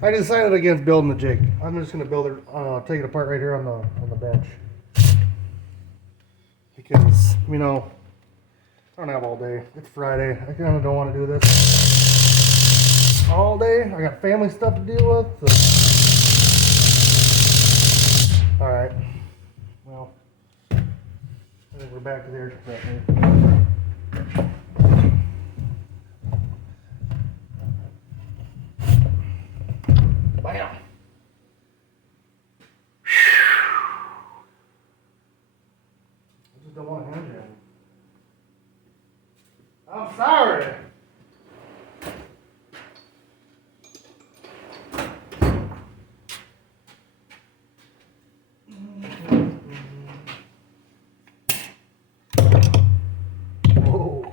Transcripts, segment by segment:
I decided against building the jig. I'm just gonna build it, take it apart right here on the bench, because you know I don't have all day. It's Friday. I kind of don't want to do this all day. I got family stuff to deal with. So. All right. Well, I think we're back to there. Bam. I just don't want to hand jam. I'm sorry. Whoa.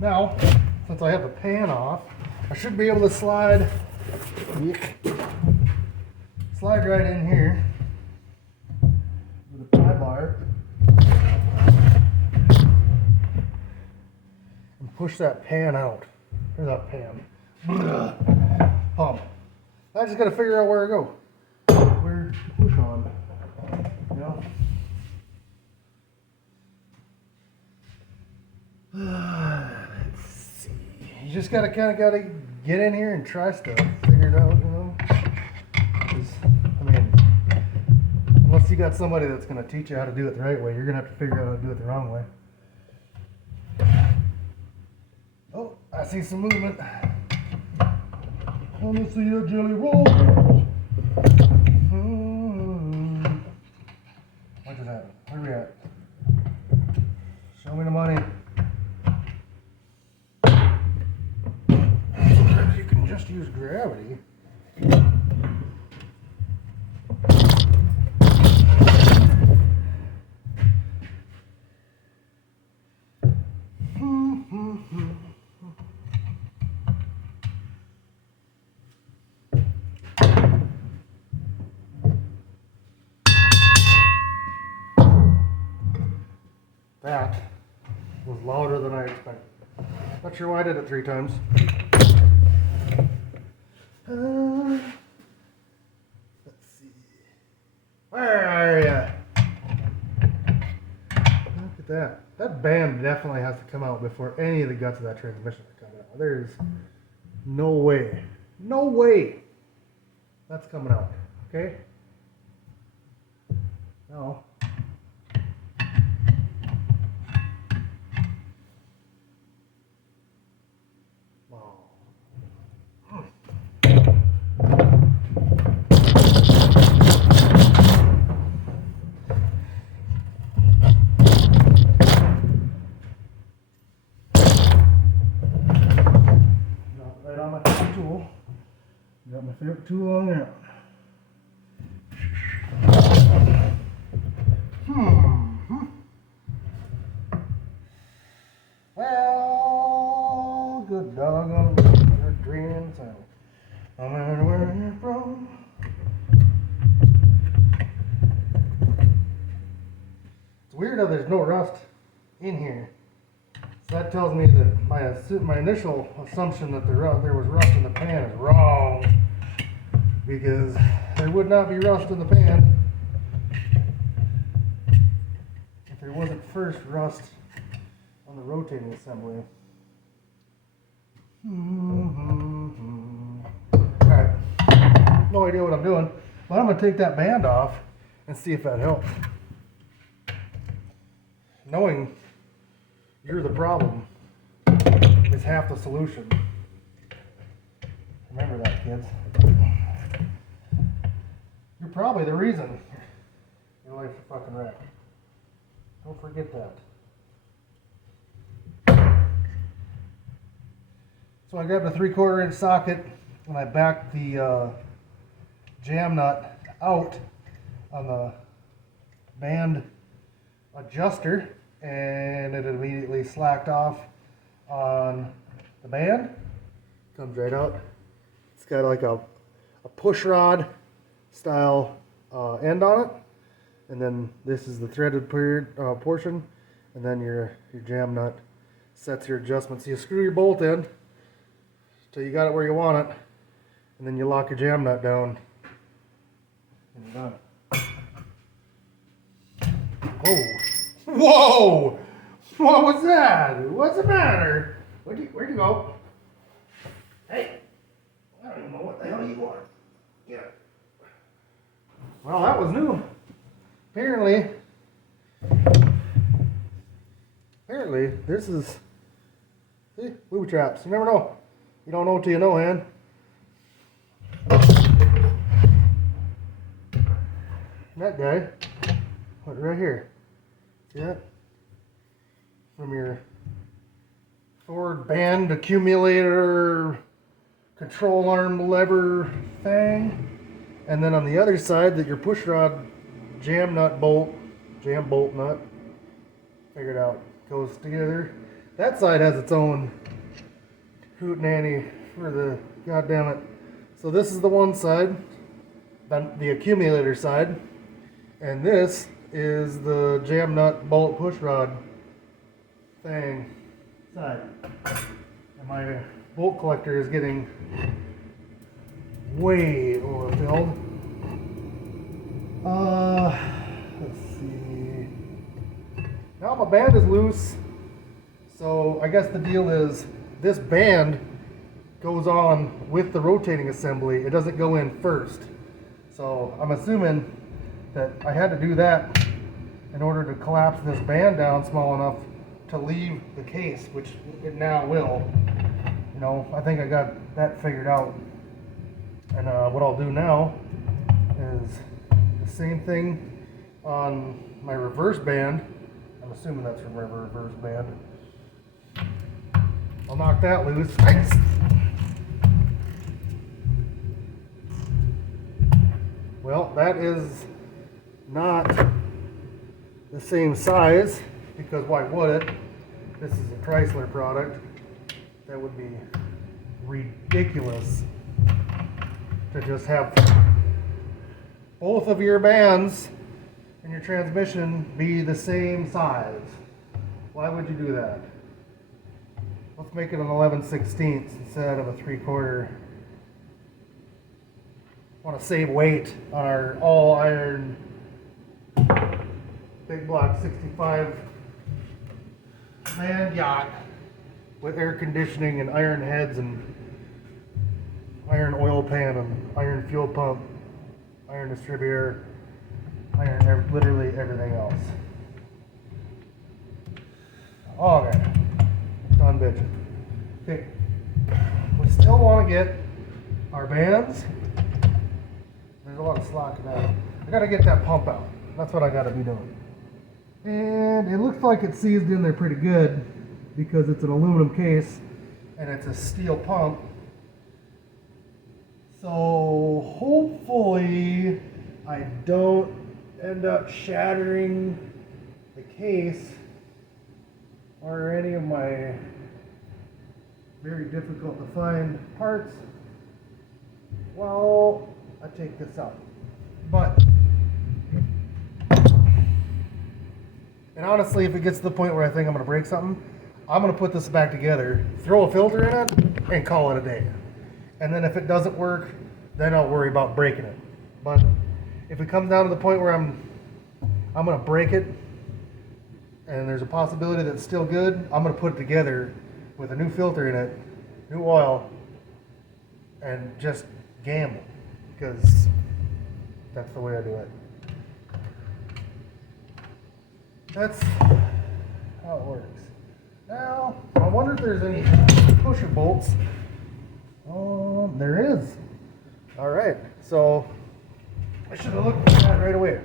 Now, since I have the pan off, I should be able to slide right in here with a pry bar and push that pan out. Or that pan. Pump. I just gotta figure out where to go. Where to push on. You know? Let's see. You just gotta get in here and try stuff. Figure it out, you know? 'Cause, I mean, unless you got somebody that's gonna teach you how to do it the right way, you're gonna have to figure out how to do it the wrong way. Oh, I see some movement. Let me see a jelly roll. What just happened? Where we at? Show me the money. You can just use gravity. That was louder than I expected. Not sure why I did it 3 times. Let's see. Where are ya? Look at that. That band definitely has to come out before any of the guts of that transmission are coming out. There's no way. No way that's coming out. Okay? No. Right on my favorite tool. Got my favorite tool on there. Well, good doggone your dreams. No matter where you're from. It's weird how there's no rust in here. So that tells me that my initial assumption that there was rust in the pan is wrong, because there would not be rust in the pan if there wasn't first rust on the rotating assembly. Alright, no idea what I'm doing, but I'm going to take that band off and see if that helps. Knowing you're the problem is half the solution. Remember that, kids. You're probably the reason your life's a fucking wreck. Don't forget that. So I grabbed a 3/4 inch socket and I backed the jam nut out on the band adjuster, and it immediately slacked off on the band. Comes right out. It's got like a push rod style end on it, and then this is the threaded portion, and then your jam nut sets your adjustment. So you screw your bolt in till you got it where you want it, and then you lock your jam nut down, and you're done. Whoa! Whoa! What was that? What's the matter? Where'd you go? Hey! I don't even know what the hell you want. Yeah. Well, that was new. Apparently, this is, see, booby traps. You never know. You don't know till you know, man. That guy went right here. See that? From your forward band accumulator control arm lever thing, and then on the other side that your push rod jam bolt nut, figured out, goes together. That side has its own hootenanny for the goddamn it. So this is the one side, the accumulator side, and this is the jam nut bolt push rod thing side. And my bolt collector is getting way overfilled. Let's see. Now my band is loose, so I guess the deal is this band goes on with the rotating assembly. It doesn't go in first. So I'm assuming that I had to do that in order to collapse this band down small enough to leave the case, which it now will. You know, I think I got that figured out. And what I'll do now is the same thing on my reverse band. I'm assuming that's from my reverse band. I'll knock that loose. Nice. Well, that is not the same size, because why would it? This is a Chrysler product. That would be ridiculous to just have both of your bands and your transmission be the same size. Why would you do that? Let's make it an 11/16 instead of a 3/4. I want to save weight on our all iron big block 65 man yacht with air conditioning and iron heads and iron oil pan and iron fuel pump, iron distributor, iron literally everything else. Okay, done bitching. Okay, we still want to get our bands. There's a lot of slack in that. I got to get that pump out. That's what I got to be doing. And it looks like it's seized in there pretty good because it's an aluminum case and it's a steel pump. So hopefully I don't end up shattering the case or any of my very difficult to find parts while I take this out. But, and honestly, if it gets to the point where I think I'm going to break something, I'm going to put this back together, throw a filter in it, and call it a day. And then if it doesn't work, then I'll worry about breaking it. But if it comes down to the point where I'm gonna break it, and there's a possibility that it's still good, I'm gonna put it together with a new filter in it, new oil, and just gamble, because that's the way I do it. That's how it works. Now, I wonder if there's any pusher bolts. There is. All right, so I should have looked at that right away.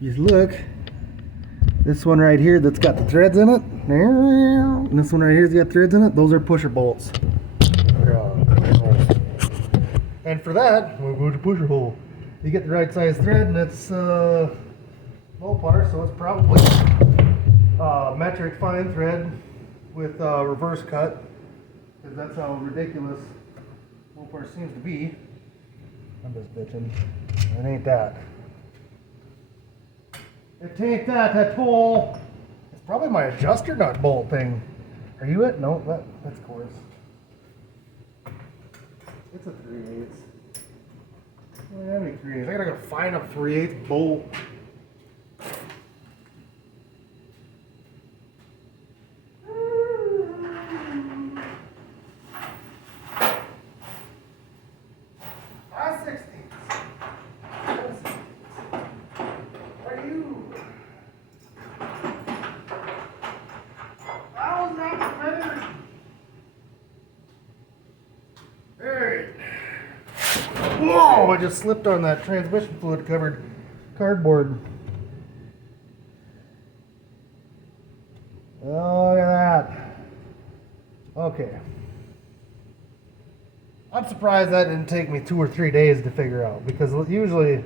Just look. This one right here that's got the threads in it. And this one right here's got threads in it. Those are pusher bolts. And for that, we'll go to pusher hole. You get the right size thread, and it's low par, so it's probably metric fine thread with reverse cut, because that's how ridiculous low par seems to be. I'm just bitching. It ain't that. It ain't that at all. It's probably my adjuster nut bolt thing. Are you it? No, that's coarse. It's a 3/8. I don't have any 3/8. I gotta go find a 3/8 bolt. Whoa! I just slipped on that transmission fluid covered cardboard. Oh, look at that. Okay. I'm surprised that didn't take me 2 or 3 days to figure out, because usually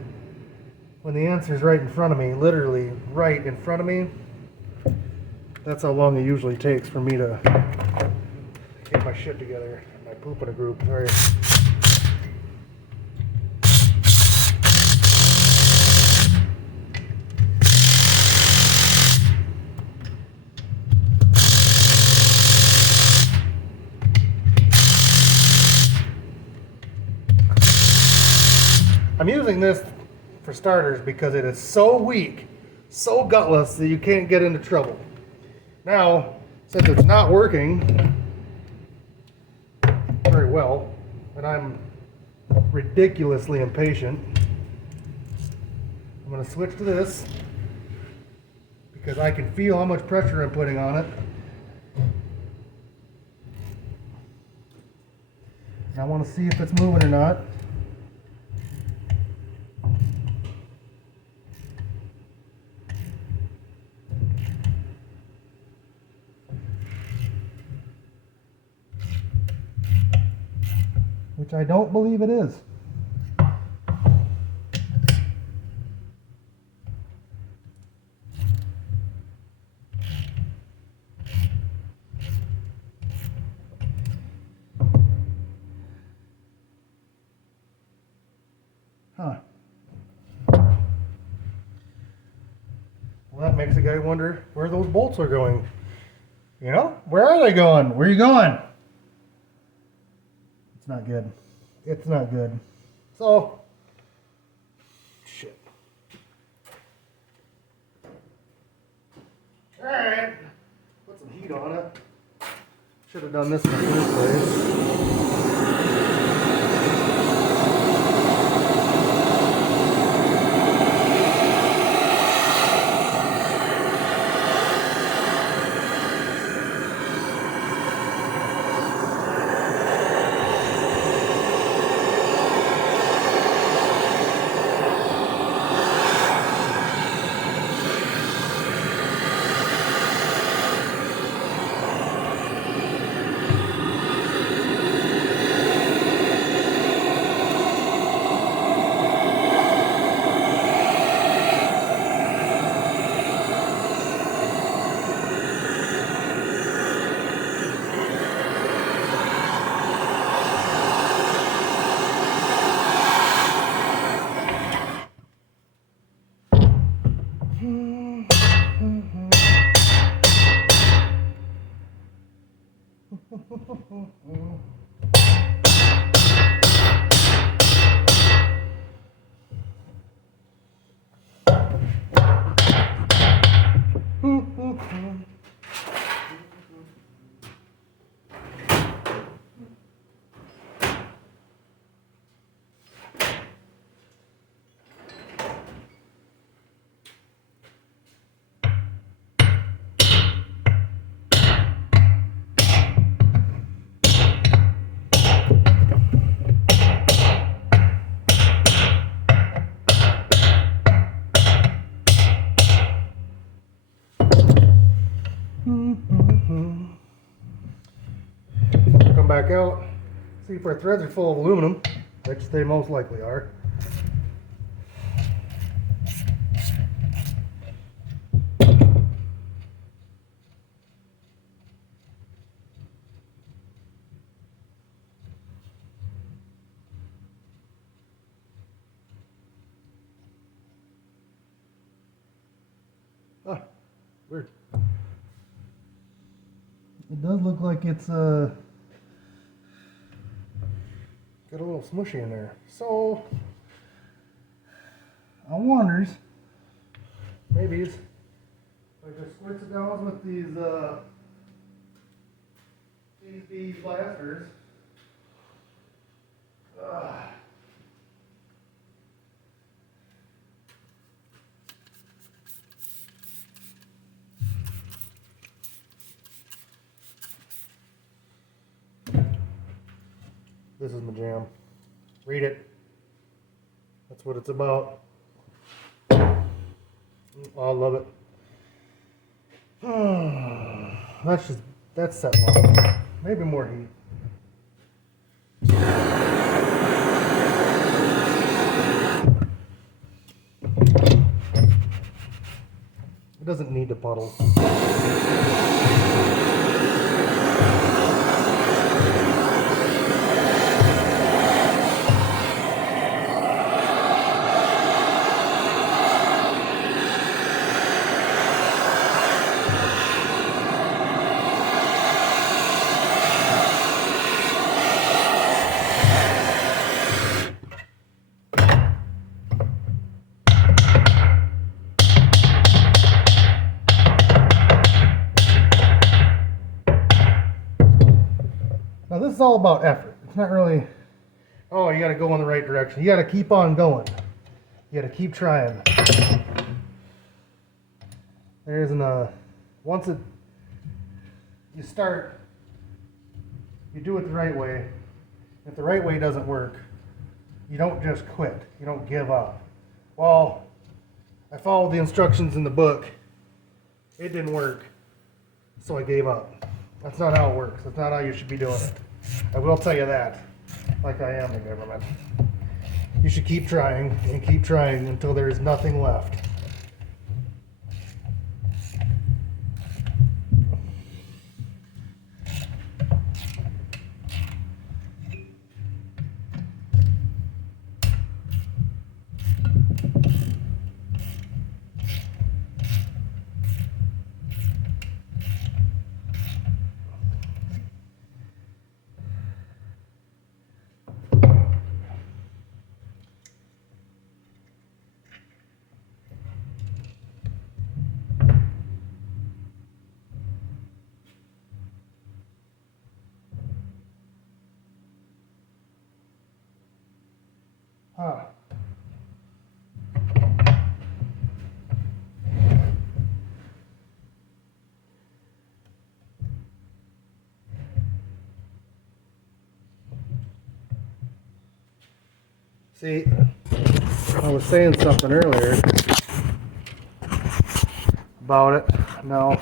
when the answer's right in front of me, literally right in front of me, that's how long it usually takes for me to get my shit together. My poop in a group. Sorry. I'm using this for starters because it is so weak, so gutless that you can't get into trouble. Now, since it's not working very well, and I'm ridiculously impatient, I'm going to switch to this because I can feel how much pressure I'm putting on it. And I want to see if it's moving or not. Which I don't believe it is. Huh. Well, that makes a guy wonder where those bolts are going. You know? Where are they going? Where are you going? It's not good. It's not good. So, shit. Alright. Put some heat on it. Should have done this in the first place. back out, see if our threads are full of aluminum, which they most likely are. Ah, weird. It does look like it's got a little smushy in there. So I wonders, maybe if I just squirts it down with these blasters. This is my jam. Read it. That's what it's about. I love it. That's set long. Maybe more heat. It doesn't need to puddle. Now this is all about effort. It's not really, oh, you got to go in the right direction. You got to keep on going. You got to keep trying. There isn't a, once you start, you do it the right way. If the right way doesn't work, you don't just quit. You don't give up. Well, I followed the instructions in the book. It didn't work, so I gave up. That's not how it works. That's not how you should be doing it. I will tell you that, like I am in government. You should keep trying and keep trying until there is nothing left. Huh. See, I was saying something earlier about it. Now,